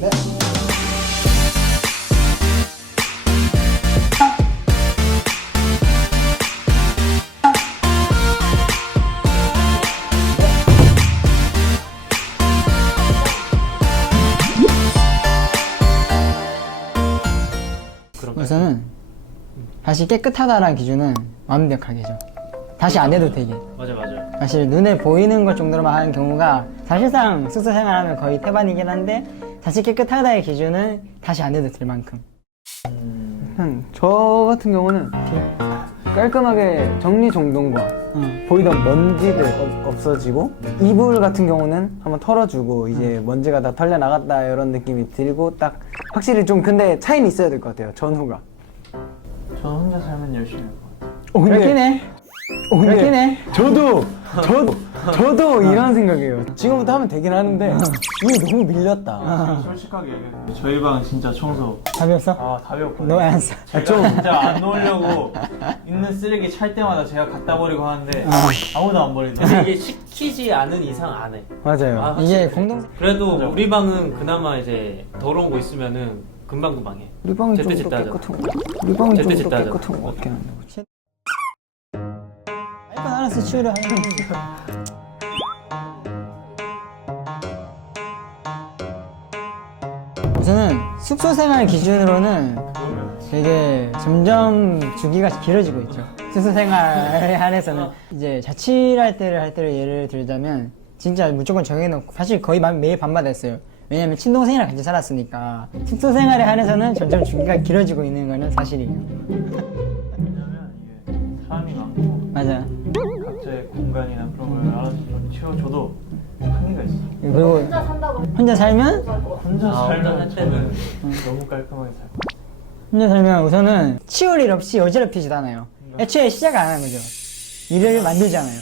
네. 우선은 다시 깨끗하다라는 기준은 완벽하게죠. 다시 안 해도 되게. 맞아. 사실 눈에 보이는 것 정도로만 하는 경우가 사실상 숙소 생활하면 거의 태반이긴 한데 다시 깨끗하다의 기준은 다시 안 해도 될 만큼. 저 같은 경우는 깔끔하게 정리정돈과 보이던 먼지들 없어지고, 이불 같은 경우는 한번 털어주고 이제 먼지가 다 털려 나갔다 이런 느낌이 들고, 딱 확실히 좀 근데 차이는 있어야 될 것 같아요, 전후가. 저 혼자 살면 열심히 할 것 같아요. 그렇긴 해. 그렇긴 해. 저도 이런 생각이에요. 지금부터 하면 되긴 하는데 이게 너무 밀렸다. 솔직하게 얘기해요. 저희 방 진짜 청소 답이 없어? 답이 없거든요. 너 왜 안 써? 제가 진짜 안 놓으려고 있는 쓰레기 찰 때마다 제가 갖다 버리고 하는데 아무도 안 버리네. 근데 이게 시키지 않은 이상 안 해. 맞아요. 이게 공동. 그래도 우리 방은 그나마 이제 더러운 거 있으면은 금방 해. 우리 방은 좀 더 제때 하자. 깨끗한 거. 우리 방은 좀 더 제때 하자. 깨끗한 거 같긴 한데. 아이폰 알아서 치우려 하는. 우선은 숙소 생활 기준으로는 되게 점점 주기가 길어지고 있죠. 숙소 생활에 한해서는 이제 자취할 때를 예를 들자면 진짜 무조건 정해놓고 사실 거의 매일 밤마다 했어요. 왜냐면 친동생이랑 같이 살았으니까. 숙소 생활에 한해서는 점점 주기가 길어지고 있는 거는 사실이에요. 왜냐면 이게 사람이 많고 맞아. 각자의 공간이나 그런 걸 알아서 좀 채워줘도 한계가 있어. 그리고 혼자 산다고 혼자 살면 혼자 혼자 살면 할 때는 너무 깔끔하게 살 거야. 혼자 살면 우선은 치울 일 없이 어지럽히지도 않아요. 애초에 시작을 안 하는 거죠. 일을 만들지 않아요.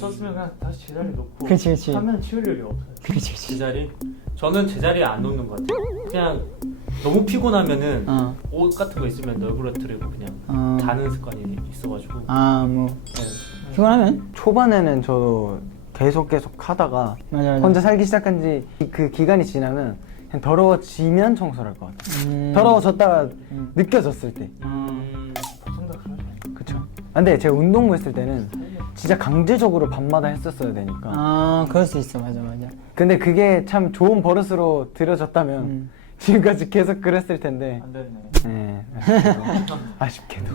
썼으면 그냥 다시 제자리 놓고 그치. 하면 치울 일이 없어요. 그치. 제자리? 저는 제자리에 안 놓는 것 같아요. 그냥 너무 피곤하면은 옷 같은 거 있으면 널브러뜨리고 그냥 자는 습관이 있어가지고. 뭐 네. 피곤하면 초반에는 저도 계속 하다가 맞아. 혼자 살기 시작한 지 그 기간이 지나면 그냥 더러워지면 청소를 할 것 같아요. 더러워졌다가 느껴졌을 때. 그쵸. 근데 제가 운동부 했을 때는 진짜 강제적으로 밤마다 했었어야 되니까. 그럴 수 있어. 맞아. 근데 그게 참 좋은 버릇으로 들여졌다면 지금까지 계속 그랬을 텐데. 안 됐네. 네, 아쉽게도.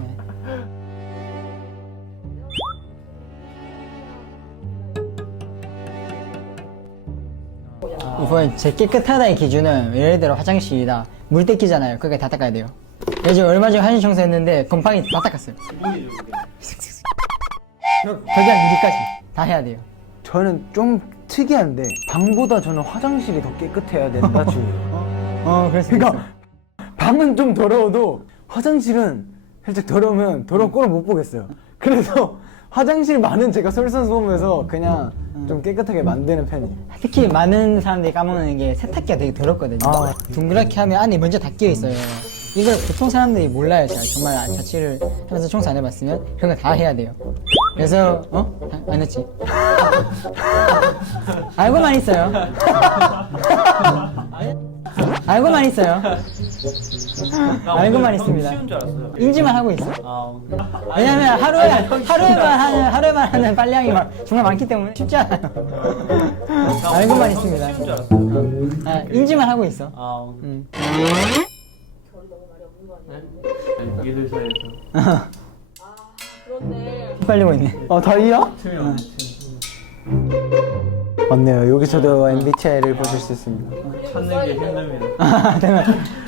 이번 제 깨끗하다의 기준은 예를 들어 화장실이다. 물 떼끼잖아요. 그게 다 닦아야 돼요. 요즘 얼마 전에 화장실 청소했는데 곰팡이 다 닦았어요. 벽이랑 유리까지 다 해야 돼요. 저는 좀 특이한데 방보다 저는 화장실이 더 깨끗해야 된다 주의예요. 그럴 수 그러니까 있어. 방은 좀 더러워도 화장실은 살짝 더러우면 더러운 꼴을 못 보겠어요. 그래서 화장실만은 제가 솔선수범해서 그냥 좀 깨끗하게 만드는 편이에요. 특히 많은 사람들이 까먹는 게 세탁기가 되게 더럽거든요. 둥그렇게 하면 안에 먼저 다 끼어 있어요. 이걸 보통 사람들이 몰라요. 제가 정말 자취를 하면서 청소 안 해봤으면 그런 거 다 해야 돼요. 그래서 안 했지. 알고만 있어요. 알고만 있어요. 알고만 있습니다. 쉬운 줄 알았어요. 인지만 하고 있어. 왜냐면 하루에만 하는 빨량이 정말 많기 때문에 쉽지 않아요. 알고만 있습니다. 쉬운 줄 알았어요. 인지만 하고 있어. 결이 너무 말이 없는 거 아니야? 이들 사이에서 그런데 휘발리고 있네. 다이야? 틈이 없네. 맞네요. 여기서도 MBTI를 보실 수 있습니다. 찾는 게 힘듭니다.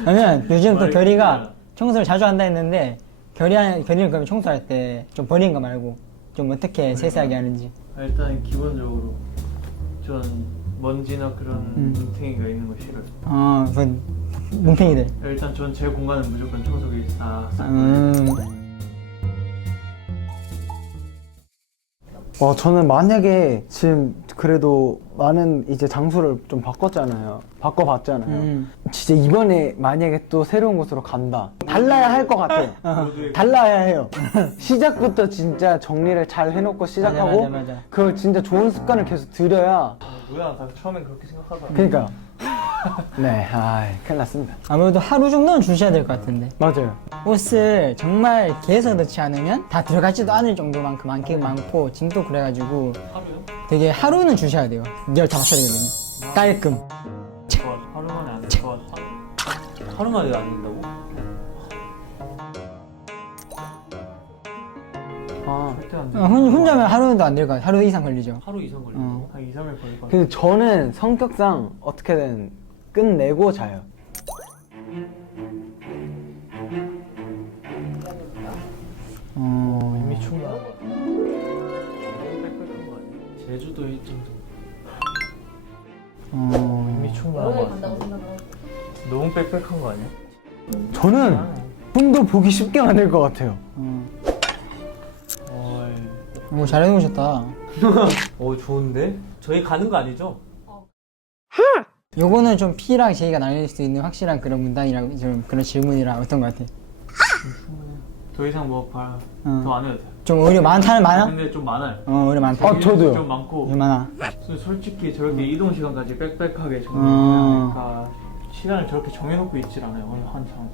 그러면 요즘 또 결이가 청소를 자주 한다 했는데 결이를 그러면 청소할 때 좀 버리는 거 말고 좀 어떻게 세세하게 하는지. 일단 기본적으로 전 먼지나 그런 뭉탱이가 있는 거 싫어요. 그 뭉탱이들. 일단 전 제 공간은 무조건 청소기 싹 저는 만약에 지금 그래도 많은 이제 장소를 좀 바꿔봤잖아요. 진짜 이번에 만약에 또 새로운 곳으로 간다. 달라야 할 것 같아요. 달라야 해요. 시작부터 진짜 정리를 잘 해놓고 시작하고 맞아. 그걸 진짜 좋은 습관을 계속 들여야. 뭐야, 나 처음엔 그렇게 생각하다가 그러니까 네, 큰일 났습니다. 아무래도 하루 정도는 주셔야 될 것 같은데. 맞아요. 옷을 정말 개서 넣지 않으면 다 들어가지도 않을 정도만큼 많고 짐도 그래가지고 하루요? 되게 하루는 주셔야 돼요. 열 다 맞춰야 되거든요. 깔끔. 하루 만에 안 될 것 같아. 하루 만에 안 된다고? 절대 안 돼. 혼자면 하루도 안 될 것 같아요. 하루 이상 걸리죠. 하루 이상 걸린다고? 한 2, 3일 걸릴 것 같아. 근데 저는 성격상 어떻게든 끝내고 자요. 이미 충분하고. 제주도 일정 정도. 이미 충분한 여행 것 같아. 간다고 생각하고. 너무 빽빽한 거 아니야? 저는 꿈도 보기 쉽게 만들 것 같아요. 오, 잘 해놓으셨다. 좋은데? 저희 가는 거 아니죠? 요거는 좀 P랑 J가 나뉠 수 있는 확실한 그런 문단이랑 좀 그런 질문이라 어떤 것 같아? 더 이상 뭐 더 안 해도 돼. 좀 오히려 많아? 근데 좀 많아요. 오히려 많다. 저도요. 좀 많고. 오히려 많아. 솔직히 저렇게 이동 시간까지 빽빽하게 정리하니까 시간을 저렇게 정해놓고 있질 않아요. 오늘 한참.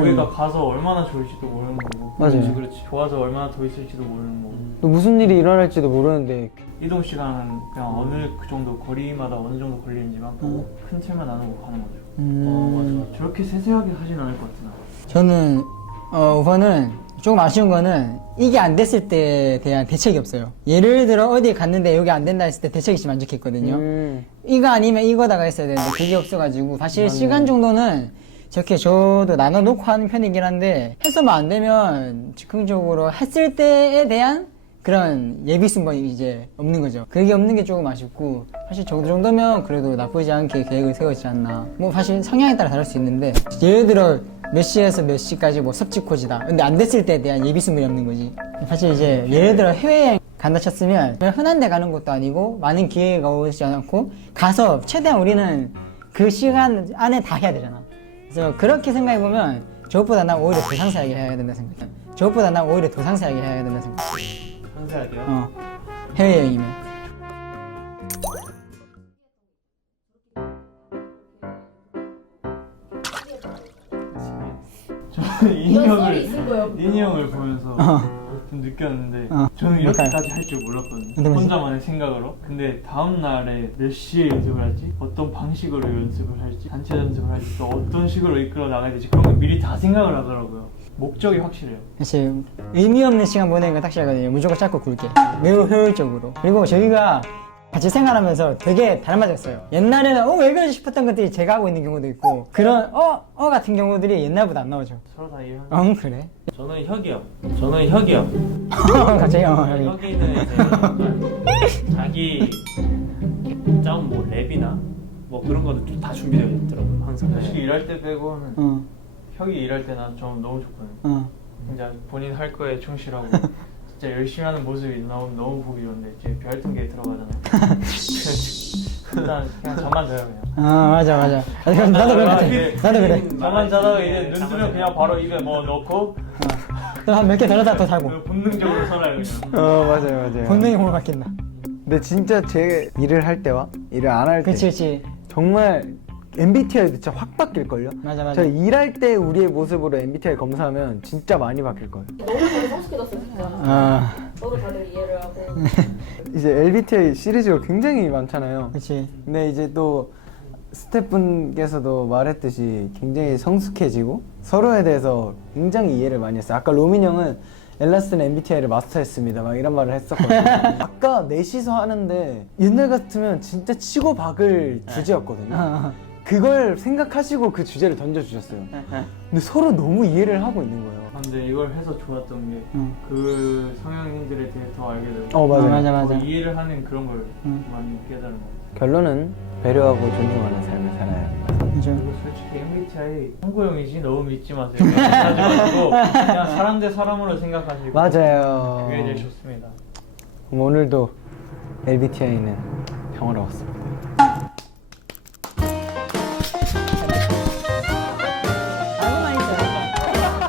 거기가 가서 얼마나 좋을지도 모르는 거고. 맞아요. 그렇지. 좋아서 얼마나 더 있을지도 모르는 거고. 또 무슨 일이 일어날지도 모르는데 이동 시간은 그냥 어느 그 정도 거리마다 어느 정도 걸리는지만 보고 큰 틀만 나누고 가는 거죠. 맞아. 저렇게 세세하게 하진 않을 것 같아. 나. 저는 우선은 조금 아쉬운 거는 이게 안 됐을 때에 대한 대책이 없어요. 예를 들어 어디에 갔는데 여기 안 된다 했을 때 대책이 있으면 만족했거든요. 이거 아니면 이거다가 했어야 되는데 그게 없어가지고 사실 시간 정도는 저렇게 저도 나눠놓고 하는 편이긴 한데 해서만 안 되면 즉흥적으로 했을 때에 대한 그런 예비순번이 이제 없는 거죠. 그게 없는 게 조금 아쉽고 사실 저 정도면 그래도 나쁘지 않게 계획을 세웠지 않나. 뭐 사실 성향에 따라 다를 수 있는데 예를 들어 몇 시에서 몇 시까지 뭐 섭취코지다. 근데 안 됐을 때에 대한 예비순번이 없는 거지. 사실 이제 예를 들어 해외여행 간다 쳤으면 흔한 데 가는 것도 아니고 많은 기회가 오지 않고 가서 최대한 우리는 그 시간 안에 다 해야 되잖아. 그래서 그렇게 생각해보면 저것보다 난 오히려 더 상세하게 해야 된다 생각해. 저것보다 난 오히려 더 상세하게 해야 된다 생각해. 상세하게요? 해외여행이면. 저는 이런 썰이 있을 거예요. 이니 형을 보면서 좀 느꼈는데 저는 이렇게까지 할 줄 몰랐거든요. 근데 혼자만의 생각으로. 근데 다음 날에 몇 시에 연습을 할지, 어떤 방식으로 연습을 할지, 단체 연습을 할지, 또 어떤 식으로 이끌어 나가야 될지 그런 걸 미리 다 생각을 하더라고요. 목적이 확실해요. 사실 의미 없는 시간 보내는 건 확실하거든요. 무조건 짧고 굵게. 매우 효율적으로. 그리고 저희가 같이 생활하면서 되게 닮아졌어요. 옛날에는 왜 그러지 싶었던 것들이 제가 하고 있는 경우도 있고 그런 같은 경우들이 옛날보다 안 나오죠. 서로 다 이해하는. 그래? 저는 혁이요. 갑자기 여기. 혁이는 이제 자기 짜온 뭐 랩이나 뭐 그런 거는 좀 다 준비되어 있더라고요. 항상. 솔직히 일할 때 빼고는 혁이 일할 때 난 좀 너무 좋거든요. 진짜 본인 할 거에 충실하고 진짜 열심히 하는 모습이 나오면 너무 보기 좋은데 이제 별통계에 들어가잖아요. 일단 그냥 잠만 자요 그냥. 맞아. 나도 그래 같아. 나도 그래. 잠만 자다가 이제 눈 뜨면 그냥 바로 입에 뭐 넣고 또 한 몇 개 더 넣다 또 자고. 본능적으로 살아요 그냥. 맞아요. 본능이 몸을 바뀐다. 근데 진짜 제 일을 할 때와 일을 안 할 때 그치. 정말 MBTI도 진짜 확 바뀔걸요? 맞아. 저 일할 때 우리의 모습으로 MBTI 검사하면 진짜 많이 바뀔 거예요. 너무 잘 성숙해졌어요, 진짜. 서로 다들 이해를 하고. 이제 MBTI 시리즈가 굉장히 많잖아요. 그치. 근데 이제 또 스태프분께서도 말했듯이 굉장히 성숙해지고 서로에 대해서 굉장히 이해를 많이 했어요. 아까 로민 형은 엘라스는 MBTI를 마스터했습니다 막 이런 말을 했었거든요. 아까 넷이서 하는데 옛날 같으면 진짜 치고 박을 주제였거든요. 그걸 생각하시고 그 주제를 던져주셨어요. 근데 서로 너무 이해를 하고 있는 거예요. 근데 이걸 해서 좋았던 게 그 성향들에 대해 더 알게 되고 맞아요. 더 이해를 하는 그런 걸 많이 깨달은 것 같아요. 결론은 배려하고 존중하는 삶을 살아야 합니다. 그리고 솔직히 MBTI 홍구형이지 너무 믿지 마세요. 하지 마시고 그냥 사람 대 사람으로 생각하시고 맞아요. 그게 제일 좋습니다. 그럼 오늘도 MBTI는 평화로웠습니다.